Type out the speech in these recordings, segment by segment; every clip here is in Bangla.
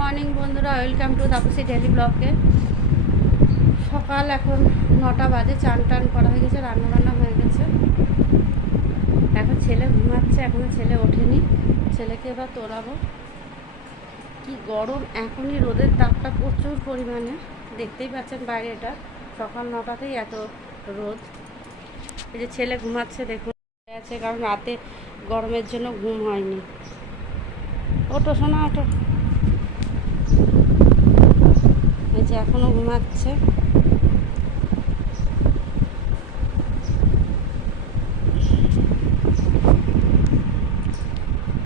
মর্নিং বন্ধুরা, ওয়েলকাম টু তাপসী ডেলি ব্লগে। সকাল এখন 9টা বাজে। চান টান করা হয়ে গেছে, রান্নাবান্না হয়ে গেছে। এখন ছেলে ঘুমাচ্ছে, এখনও ছেলে ওঠেনি। ছেলেকে এবার তোলাবো। কি গরম এখনই, রোদের তাপটা প্রচুর পরিমাণে। দেখতেই পাচ্ছেন বাইরে, এটা সকাল 9টাতেই এত রোদ। এই যে ছেলে ঘুমাচ্ছে দেখুন, আছে কারণ রাতে গরমের জন্য ঘুম হয়নি। ওঠো সোনা, ওঠো। এই যে এখনো ঘুমাচ্ছে।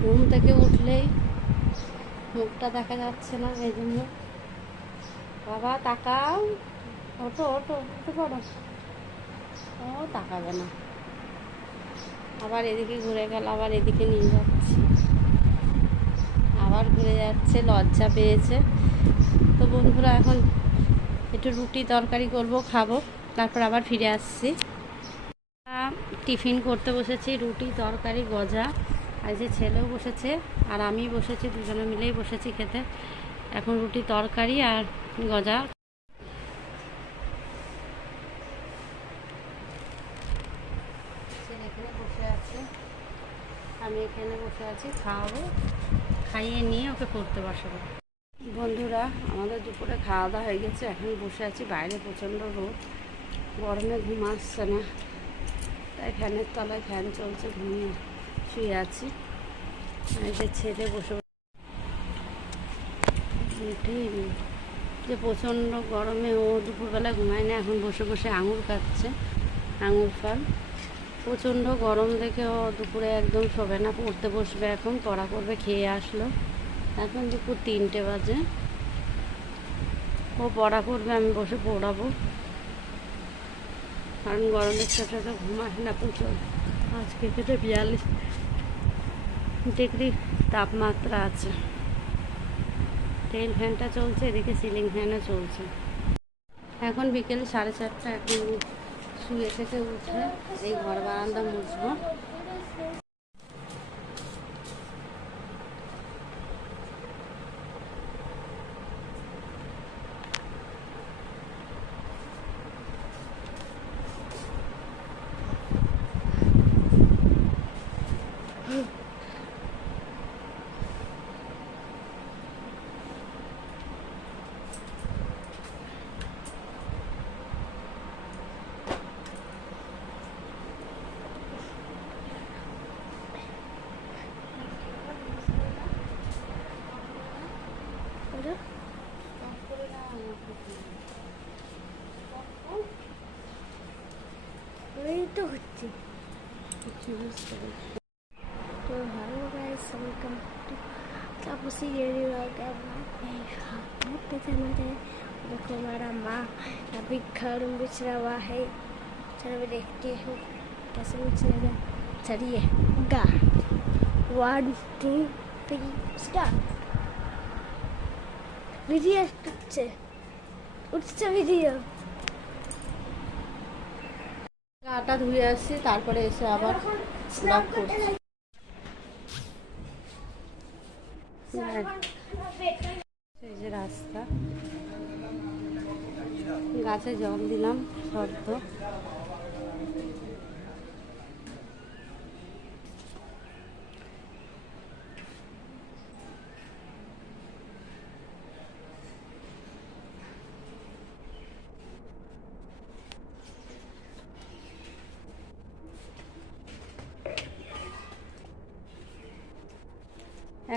ঘুম থেকে উঠলেই মুখটা দেখা যাচ্ছে না, এই জন্য। বাবা তাকাও, ওঠো ওঠো, উঠে পড়ো। ও তাকাবে না, আবার এদিকে ঘুরে গেল, আবার এদিকে নিয়ে যাচ্ছে, আবার ঘুরে যাচ্ছে, লজ্জা পেয়েছে। তো বন্ধুরা, এখন একটু রুটি তরকারি করব, খাবো, তারপর আবার ফিরে আসছি। টিফিন করতে বসেছি, রুটি তরকারি গজা। আর যে ছেলেও বসেছে আর আমি বসেছি, দুজনে মিলেই বসেছি খেতে। এখন রুটি তরকারি আর গজা। ছেলে এখানে বসে আছে, আমি এখানে বসে আছি, খাওয়াবো, খাইয়ে নিয়ে ওকে পড়তে বসাবো। বন্ধুরা, আমাদের দুপুরে খাওয়া দাওয়া হয়ে গেছে, এখন বসে আছি। বাইরে প্রচণ্ড রোদ, গরমে ঘুম আসছে না, তাই ফ্যানের তলায় ফ্যান চলছে, ঘুমিয়ে শুয়ে আছি। এই যে ছেলে বসে উঠেইনি, যে প্রচণ্ড গরমে ও দুপুরবেলা ঘুমায় না, এখন বসে বসে আঙুর খাচ্ছে, আঙুর ফল। প্রচণ্ড গরম দেখে ও দুপুরে একদম শোবে না, পড়তে বসবে, এখন পড়া করবে। খেয়ে আসলো, এখন দুপুর 3টে বাজে। ও পড়া করবে, আমি বসে পড়াবো, কারণ গরমের সাথে তো ঘুম আসে না প্রচুর। আজকে খেতে 42 ডিগ্রি তাপমাত্রা আছে। টেবিল ফ্যানটা চলছে, এদিকে সিলিং ফ্যানও চলছে। এখন বিকেল 4:30। এখন শুয়ে থেকে উঠে এই ঘর বারান্দা মুছবো। তো হচ্ছে তো hello guys, welcome to Taapsee daily vlog. देखो हमारा माँ अभी घर बिछ रहा है। चलो मैं देखती हूँ कैसे बिछेगा। चलिए गा 1 2 3 स्टार्ट। ভিডিও উঠছে ভিডিও। গাটা ধুয়ে আসছি, তারপরে এসে আবার ব্লগ করছি। এই যে রাস্তা, গাছে জল দিলাম শব্দ।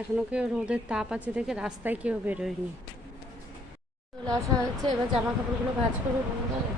এখনো কেউ, রোদের তাপ আছে দেখে রাস্তায় কেউ বেরোয়নি। চলে আসা হয়েছে, এবার জামা কাপড়গুলো ভাঁজ করে বন্ধুরা।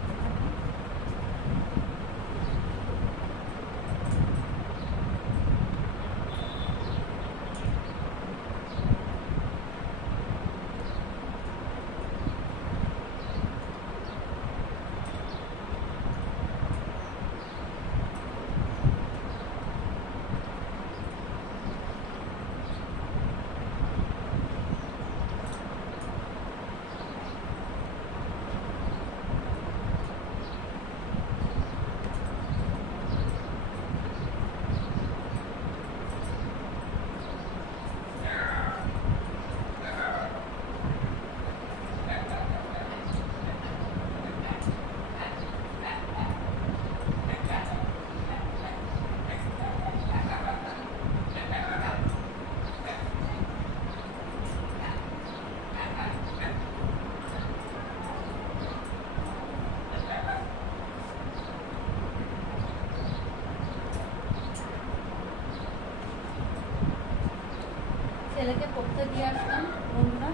মুছতে দিয়ে আসলাম বন্ধুরা।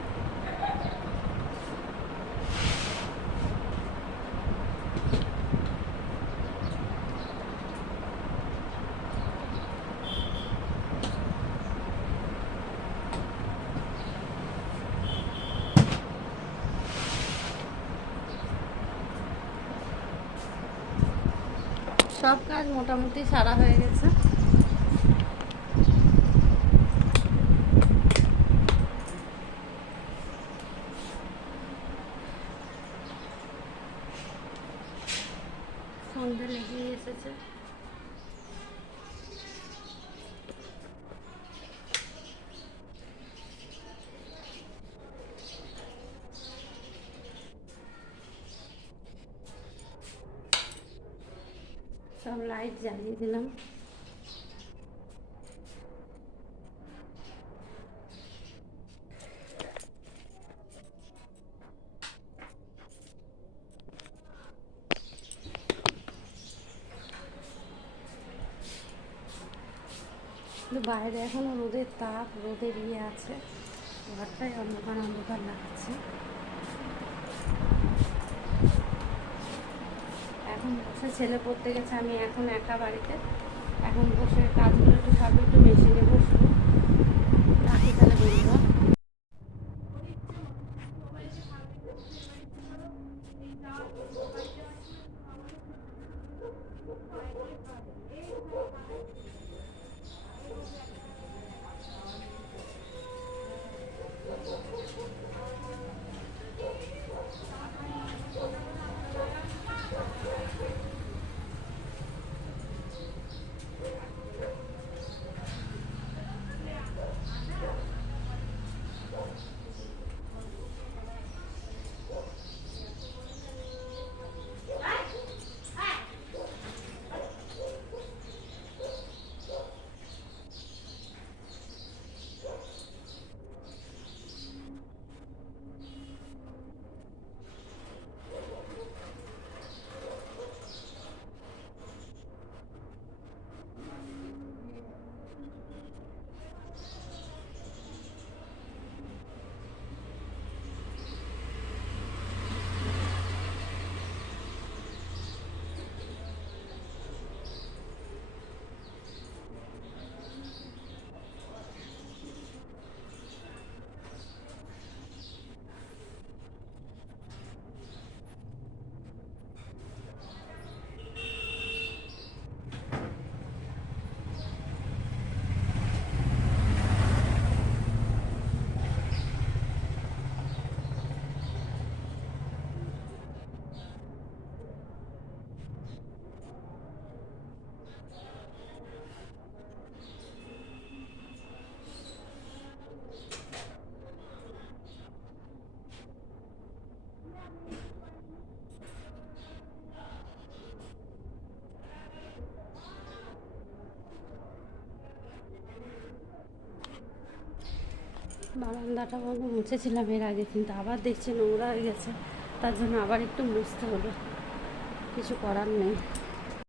সব কাজ মোটামুটি সারা হয়ে গেছে। সন্ধ্যে লেগেই এসেছে। সব লাইট জ্বালিয়ে দিলাম। বাইরে এখনো রোদের তাপ, রোদের ইয়ে আছে, ঘরটাই অন্ধকার অন্ধকার লাগছে। এখন বসে ছেলে পড়তে গেছে, আমি এখন একা বাড়িতে। এখন বসে কাজগুলো একটু সারবো, একটু মেশিনে বসবো। রাখি তাহলে বন্ধুরা। বারান্দাটা বন্ধ মুছেছিলাম এর আগে, কিন্তু আবার দেখছি নোংরা হয়ে গেছে, তার জন্য আবার একটু মুছতে হলো। কিছু করার নেই।